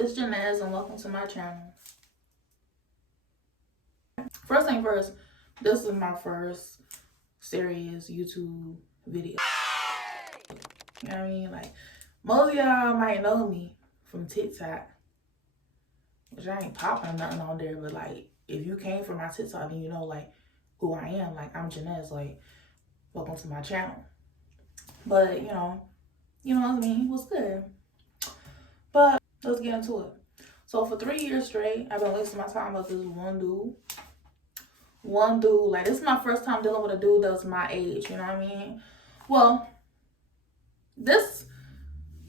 it's Jinaz and welcome to my channel. First thing first, this is my first serious YouTube video. You know what I mean? Like, most of y'all might know me from TikTok, which I ain't popping nothing on there, but like, if you came from my TikTok, then you know like who I am. Like, I'm Jinaz, like, welcome to my channel. But you know what I mean? What's good? But let's get into it. So for 3 years straight, I've been wasting my time with this one dude. Like, this is my first time dealing with a dude that's my age, you know what I mean? Well, this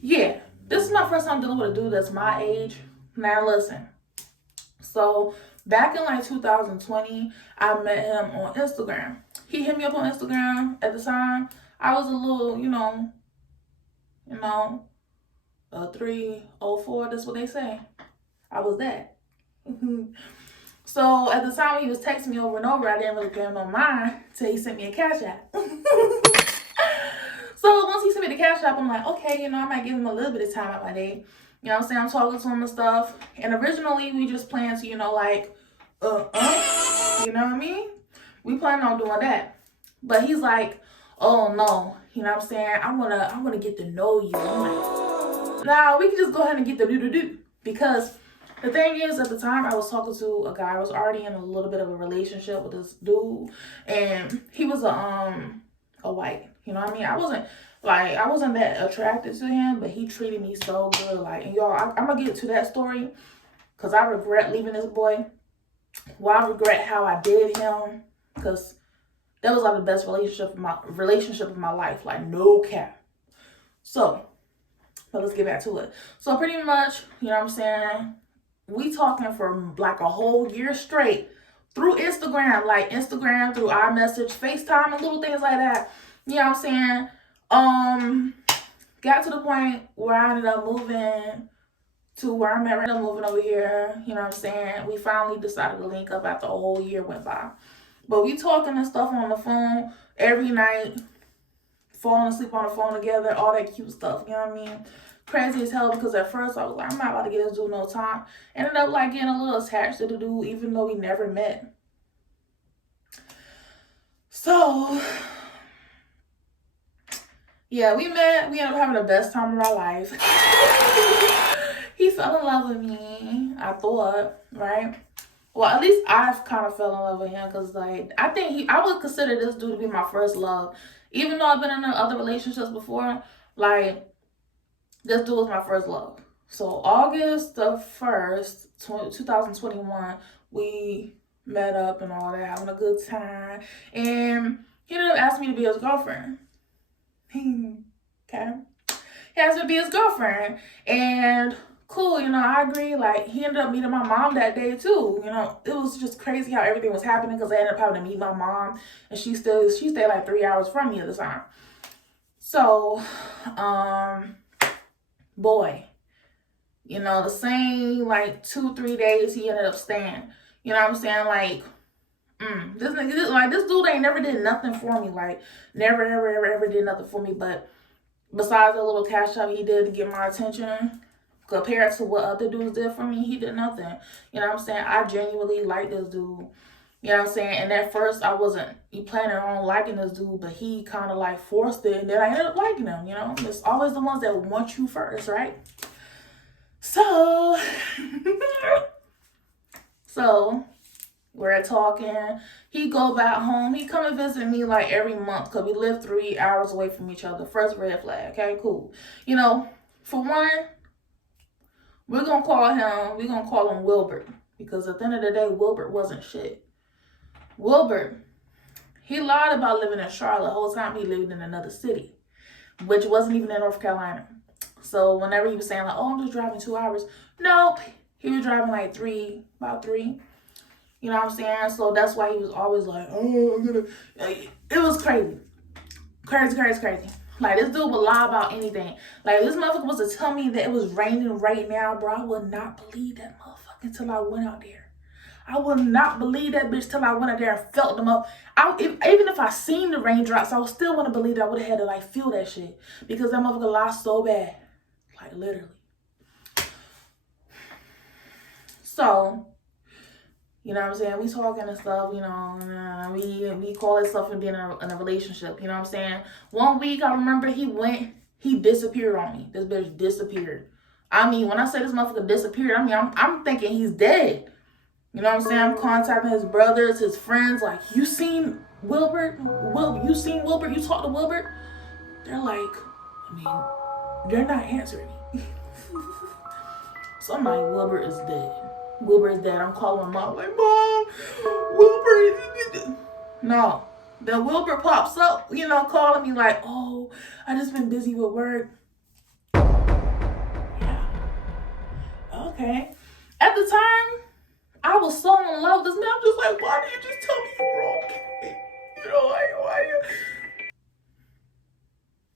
is my first time dealing with a dude that's my age. Now listen. So back in like 2020, I met him on Instagram. He hit me up on Instagram at the time. I was a little, 304, that's what they say. I was that. So at the time he was texting me over and over, I didn't really pay him no mind till he sent me a cash app. So once he sent me the cash app, I'm like, okay, I might give him a little bit of time out my day. You know what I'm saying? I'm talking to him and stuff. And originally we just planned to, you know what I mean? We planned on doing that. But he's like, oh no, you know what I'm saying? I wanna get to know you. I'm like, nah, we can just go ahead and get the do. Because the thing is, at the time, I was talking to a guy. I was already in a little bit of a relationship with this dude, and he was a white. You know what I mean? I wasn't that attracted to him, but he treated me so good. Like, and y'all, I'm gonna get to that story, cause I regret leaving this boy. Well, I regret how I did him, cause that was like the best relationship of my life. Like, no cap. So, but let's get back to it. So pretty much, you know what I'm saying? We talking for like a whole year straight through Instagram, through iMessage, FaceTime, and little things like that. You know what I'm saying? Got to the point where I ended up moving to where I'm at right now, moving over here. You know what I'm saying? We finally decided to link up after a whole year went by. But we talking and stuff on the phone every night, falling asleep on the phone together, all that cute stuff. You know what I mean? Crazy as hell, because at first I was like, I'm not about to get this dude no time. Ended up like getting a little attached to the dude, even though we never met. So yeah, we met. We ended up having the best time of our life. He fell in love with me, I thought, right? Well, at least I've kind of fell in love with him, because like, I would consider this dude to be my first love. Even though I've been in other relationships before, like, this dude was my first love. So August the 1st, 2021, we met up and all that, having a good time. And he ended up asking me to be his girlfriend. Okay? He asked me to be his girlfriend. And cool, I agree. Like, he ended up meeting my mom that day too. It was just crazy how everything was happening, because I ended up having to meet my mom. And she stayed like 3 hours from me at the time. So, boy, the same like 2-3 days he ended up staying. You know what I'm saying? Like, this dude ain't never did nothing for me. Like, never ever did nothing for me. But besides the little cash up he did to get my attention, compared to what other dudes did for me, he did nothing. You know what I'm saying? I genuinely like this dude. You know what I'm saying? And at first I wasn't planning on liking this dude, but he kind of like forced it, and then I ended up liking him. It's always the ones that want you first, right? So we're talking. He go back home. He come and visit me like every month, because we live 3 hours away from each other. First red flag. Okay, cool. For one, we're gonna call him Wilbert, because at the end of the day, Wilbert wasn't shit. Wilbert, he lied about living in Charlotte. The whole time he lived in another city, which wasn't even in North Carolina. So whenever he was saying like, oh, I'm just driving 2 hours. Nope. He was driving like about three. You know what I'm saying? So that's why he was always like, oh, it was crazy. Crazy. Like, this dude would lie about anything. Like, this motherfucker was to tell me that it was raining right now, bro. I would not believe that motherfucker until I went out there. I would not believe that bitch till I went out there and felt them up. Even if I seen the raindrops, I would still want to believe that I would have had to like feel that shit, because that motherfucker lied so bad. Like, literally. So, you know what I'm saying? We talking and stuff, you know, and we call it stuff and being in a relationship, you know what I'm saying? One week, I remember he disappeared on me. This bitch disappeared. I mean, when I say this motherfucker disappeared, I mean, I'm thinking he's dead. You know what I'm saying? I'm contacting his brothers, his friends, like, you seen Wilbert? You seen Wilbert? You talked to Wilbert? They're like, I mean, they're not answering me. So I'm like, Wilbur is dead. Wilbur is dead. I'm calling my mom, like, Mom, Wilbur is dead. No. Then Wilbur pops up, you know, calling me like, oh, I just been busy with work. Yeah. Okay. At the time, I was so in love with this man. I'm just like, why did you just tell me you wrong? You know, like, why you?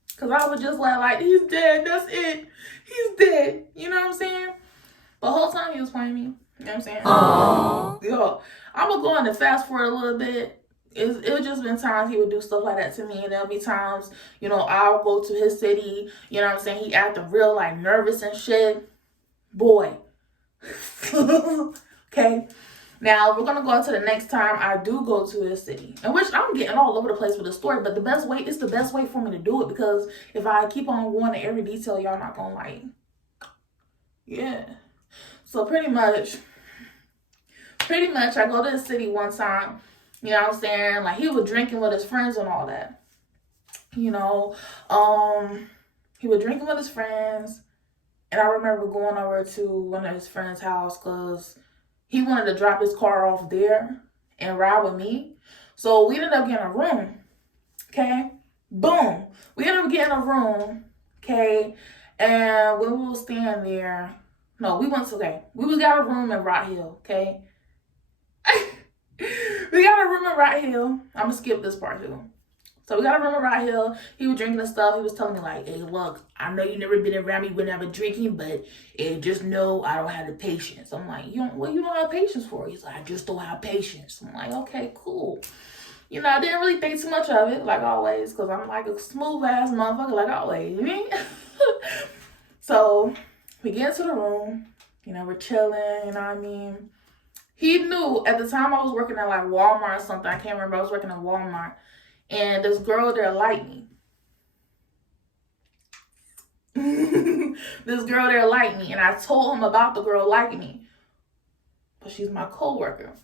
Because I was just like, he's dead. That's it. He's dead. You know what I'm saying? The whole time he was playing me. You know what I'm saying? Aww. Yo, I'm going to go on and fast forward a little bit. It just been times he would do stuff like that to me. And there'll be times, you know, I'll go to his city. You know what I'm saying? He acting real, like, nervous and shit. Boy. Okay? Now, we're going to go on to the next time I do go to his city. In which I'm getting all over the place with the story. But it's the best way for me to do it. Because if I keep on going to every detail, y'all not going to like. Yeah. So pretty much, I go to the city one time, you know what I'm saying? Like, he was drinking with his friends and all that. You know, he was drinking with his friends. And I remember going over to one of his friends' house because he wanted to drop his car off there and ride with me. So we ended up getting a room, okay? Boom. We ended up getting a room, okay? And when we were staying there, we got a room in Rock Hill, okay? We got a room in Rock Hill. I'm going to skip this part too. So we got a room in Rock Hill. He was drinking the stuff. He was telling me like, hey, look, I know you never been around me when I was drinking, but just know I don't have the patience. I'm like, you don't have patience for? He's like, I just don't have patience. I'm like, okay, cool. You know, I didn't really think too much of it, like always, because I'm like a smooth-ass motherfucker, like always, you mean? So we get into the room, you know, we're chilling, you know what I mean? He knew at the time I was working at like Walmart or something. I can't remember. I was working at Walmart. And this girl there liked me. This girl there liked me. And I told him about the girl liking me. But she's my coworker.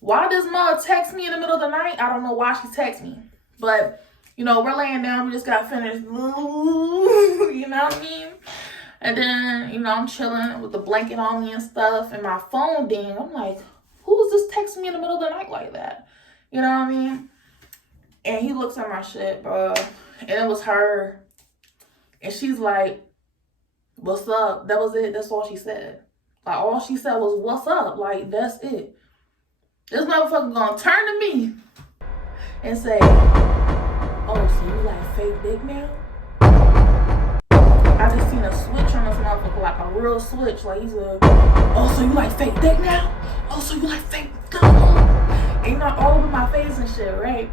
Why does mother text me in the middle of the night? I don't know why she texts me. But, you know, we're laying down. We just got finished. You know what I mean? And then, you know, I'm chilling with the blanket on me and stuff. And my phone ding. I'm like, who's this texting me in the middle of the night like that? You know what I mean? And he looks at my shit, bro. And it was her. And she's like, what's up? That was it. That's all she said. Like, all she said was, what's up? Like, that's it. This motherfucker gonna turn to me and say, oh, so you like fake dick now? I just seen a switch on this motherfucker, like a real switch. Like, he's like, oh, so you like fake dick now? Oh, so you like fake dick? And you know, all over my face and shit, right?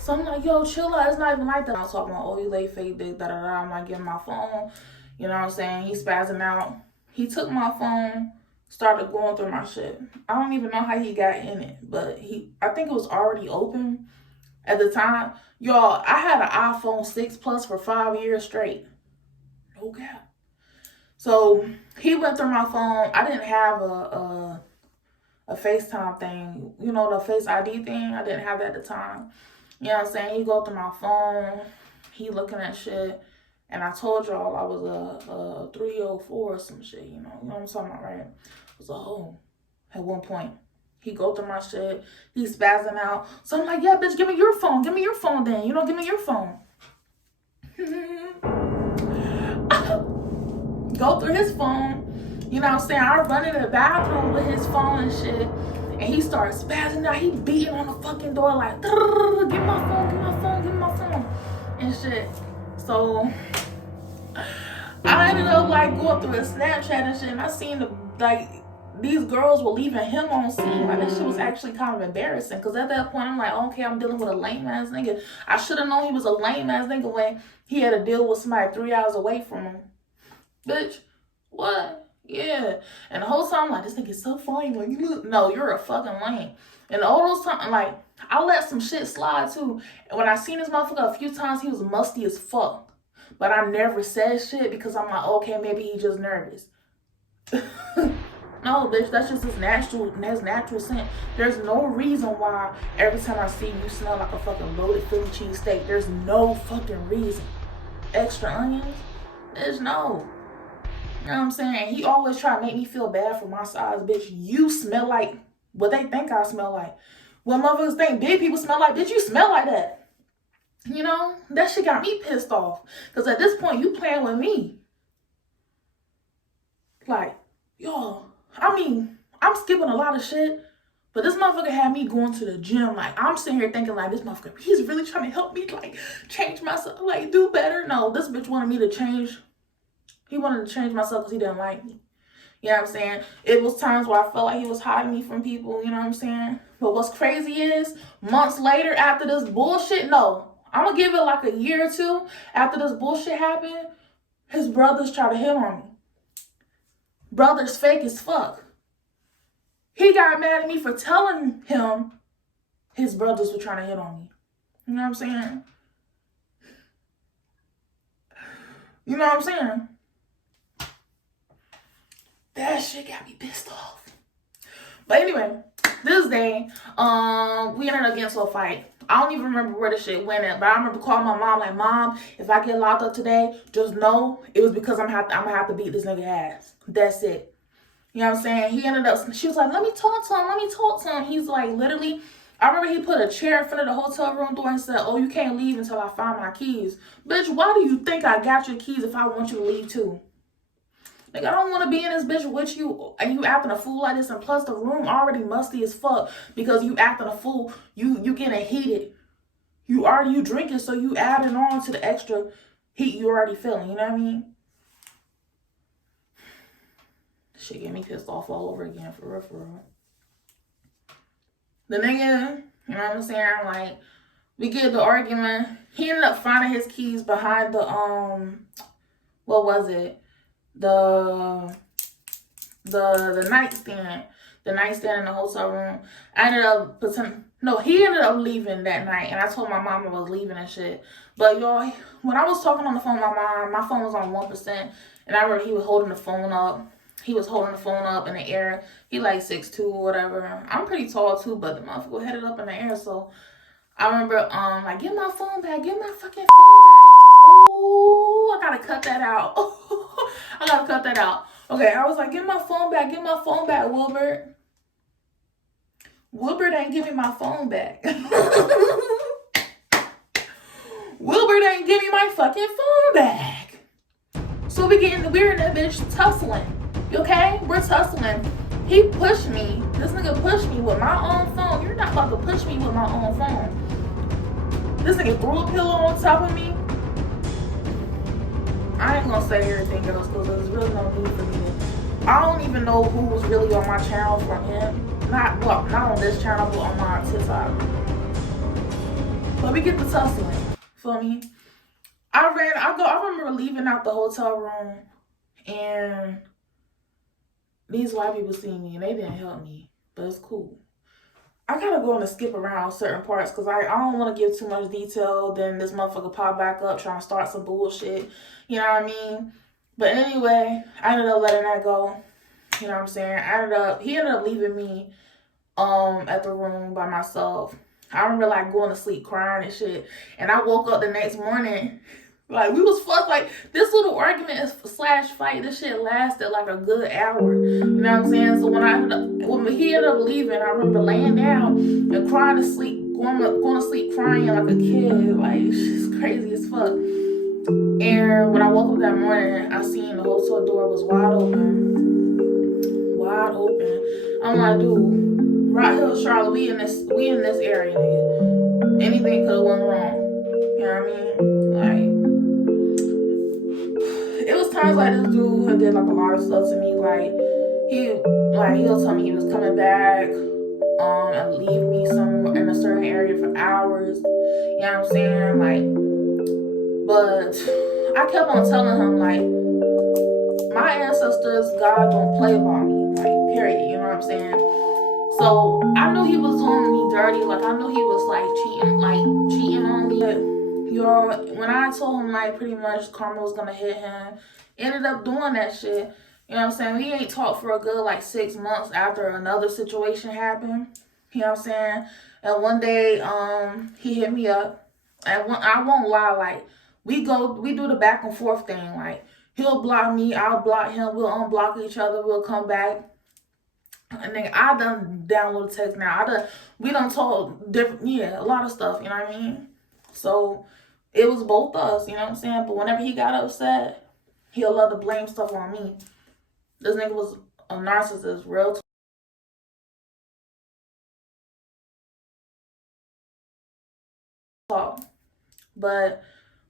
So I'm like, yo, chill out. It's not even like that. I was talking about, oh, you lay fake dick, da da da. I'm like, getting my phone. You know what I'm saying? He's spazzing out. He took my phone, started going through my shit. I don't even know how he got in it, but I think it was already open at the time. Y'all, I had an iPhone 6 Plus for 5 years straight. No cap. So he went through my phone. I didn't have a FaceTime thing. You know, the Face ID thing. I didn't have that at the time. You know what I'm saying? He go through my phone. He looking at shit. And I told y'all I was a 304 or some shit, you know what I'm talking about, right? I was a hoe at one point. He go through my shit. He's spazzing out. So I'm like, yeah, bitch, give me your phone. Give me your phone then. You know, give me your phone. Go through his phone. You know what I'm saying? I run into the bathroom with his phone and shit. And he starts spazzing out. He beating on the fucking door like, get my phone, get my phone, get my phone. And shit. So I ended up like going through his Snapchat and shit, and I seen these girls were leaving him on scene. Like, that shit was actually kind of embarrassing, because at that point I'm like, okay, I'm dealing with a lame ass nigga. I should have known he was a lame ass nigga when he had to deal with somebody 3 hours away from him. Bitch, what? Yeah. And the whole time, I'm like, this nigga's so funny. Like, you look, no, you're a fucking lame. And all those times, like, I let some shit slide too. And when I seen this motherfucker a few times, he was musty as fuck. But I never said shit because I'm like, okay, maybe he just nervous. No, bitch, that's just his natural scent. There's no reason why every time I see you smell like a fucking loaded Philly cheesesteak. There's no fucking reason. Extra onions? There's no. You know what I'm saying? He always try to make me feel bad for my size, bitch. You smell like what they think I smell like. What motherfuckers think big people smell like, bitch, you smell like that. You know? That shit got me pissed off. Because at this point, you playing with me. Like, yo, I mean, I'm skipping a lot of shit. But this motherfucker had me going to the gym. Like, I'm sitting here thinking, like, this motherfucker, he's really trying to help me, like, change myself, like, do better. No, this bitch wanted me to change. He wanted to change myself because he didn't like me. You know what I'm saying? It was times where I felt like he was hiding me from people, you know what I'm saying? But what's crazy is, months later, after this bullshit, no, I'm going to give it like a year or two. After this bullshit happened, his brothers try to hit on me. Brothers fake as fuck. He got mad at me for telling him his brothers were trying to hit on me. You know what I'm saying? You know what I'm saying? That shit got me pissed off. But anyway, this day, we ended up getting into a fight. I don't even remember where the shit went at, but I remember calling my mom, like, Mom, if I get locked up today, just know it was because I'm gonna have to beat this nigga ass. That's it. You know what I'm saying? He ended up, she was like, let me talk to him. He's like, literally, I remember he put a chair in front of the hotel room door and said, oh, you can't leave until I find my keys. Bitch, why do you think I got your keys if I want you to leave too? Like, I don't want to be in this bitch with you and you acting a fool like this. And plus, the room already musty as fuck because you acting a fool. You getting heated. You drinking, so you adding on to the extra heat you already feeling. You know what I mean? Shit get me pissed off all over again, for real, for real. The nigga, you know what I'm saying? Like, we get the argument. He ended up finding his keys behind the, what was it? The nightstand. The nightstand in the hotel room. He ended up leaving that night. And I told my mom I was leaving and shit. But y'all, when I was talking on the phone with my mom, my phone was on 1%. And I remember he was holding the phone up. He was holding the phone up in the air. He like 6'2" or whatever. I'm pretty tall too, but the motherfucker had it up in the air. So I remember, like, get my phone back. Get my fucking phone back. Oh, I gotta cut that out. I gotta cut that out. Okay, I was like, get my phone back. Get my phone back, Wilbert. Wilbert ain't giving my phone back. Wilbert ain't giving my fucking phone back. So we're in that bitch tussling. Okay? We're tussling. He pushed me. This nigga pushed me with my own phone. You're not about to push me with my own phone. This nigga threw a pillow on top of me. I ain't gonna say everything else because there's really no need for me. I don't even know who was really on my channel from him. Not on this channel, but on my TikTok. But we get the tussling. Feel me? I remember leaving out the hotel room and these white people see me and they didn't help me. But it's cool. I gotta go and skip around certain parts because I don't want to give too much detail. Then this motherfucker pop back up trying to start some bullshit. You know what I mean? But anyway, I ended up letting that go. You know what I'm saying? He ended up leaving me at the room by myself. I remember like going to sleep crying and shit. And I woke up the next morning. Like, we was fucked. Like, this little argument / fight, this shit lasted like a good hour. You know what I'm saying? So when he ended up leaving, I remember laying down and crying to sleep, going to sleep crying like a kid. Like, shit's crazy as fuck. And when I woke up that morning, I seen the hotel door was wide open. Wide open. I'm like, dude, Rock Hill, Charlotte, we in this area, nigga. Anything could have went wrong. You know what I mean? Like, it was times like this dude who did like a lot of stuff to me. Like, he'll tell me he was coming back, and leave me somewhere in a certain area for hours. You know what I'm saying? Like, but I kept on telling him, like, my ancestors, God don't play about me, like, period, you know what I'm saying? So I knew he was doing me dirty, like I knew he was cheating on me. But when I told him like pretty much karma was gonna hit him, ended up doing that shit. You know what I'm saying? We ain't talked for a good like 6 months after another situation happened. You know what I'm saying? And one day, he hit me up. And I won't lie, like we do the back and forth thing. Like he'll block me, I'll block him, we'll unblock each other, we'll come back. And then I done downloaded text now. We done told different, a lot of stuff, you know what I mean? So it was both us, you know what I'm saying? But whenever he got upset, he'll love to blame stuff on me. This nigga was a narcissist, real talk. But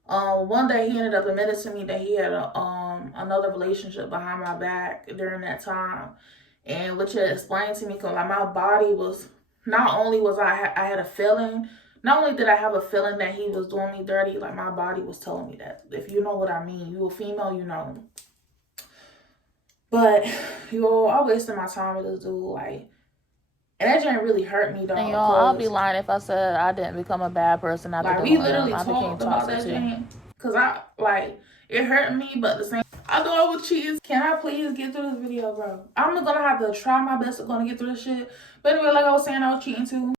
one day he ended up admitting to me that he had another relationship behind my back during that time. And which it explained to me because like my body was, not only was I had a feeling, not only did I have a feeling that he was doing me dirty, like my body was telling me that. If you know what I mean, you a female, you know. But I wasted my time with this dude, like, and that didn't really hurt me though. And y'all, I'll be lying if I said I didn't become a bad person after like, doing we literally I talked about that thing. Cause it hurt me, but the same. I know I was cheating. Can I please get through this video, bro? I'm gonna have to try my best to get through this shit. But anyway, like I was saying, I was cheating too.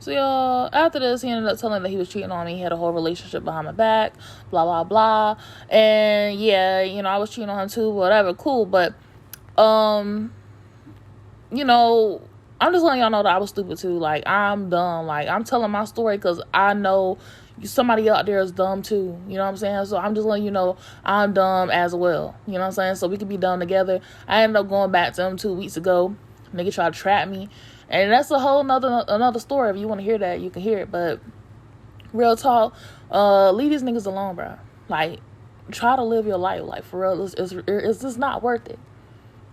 So y'all, after this, he ended up telling that he was cheating on me. He had a whole relationship behind my back, blah blah blah. And yeah, I was cheating on him too, whatever, cool. But I'm just letting y'all know that I was stupid too. Like, I'm dumb. Like, I'm telling my story because I know somebody out there is dumb too. You know what I'm saying? So I'm just letting you know I'm dumb as well. You know what I'm saying? So we could be dumb together. I ended up going back to him 2 weeks ago. Nigga tried to trap me. And that's a whole another story. If you want to hear that, you can hear it. But real talk, leave these niggas alone, bro. Like, try to live your life. Like, for real, it's just not worth it.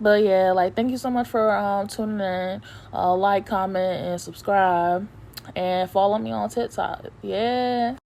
But yeah, like, thank you so much for tuning in. Like, comment, and subscribe. And follow me on TikTok. Yeah.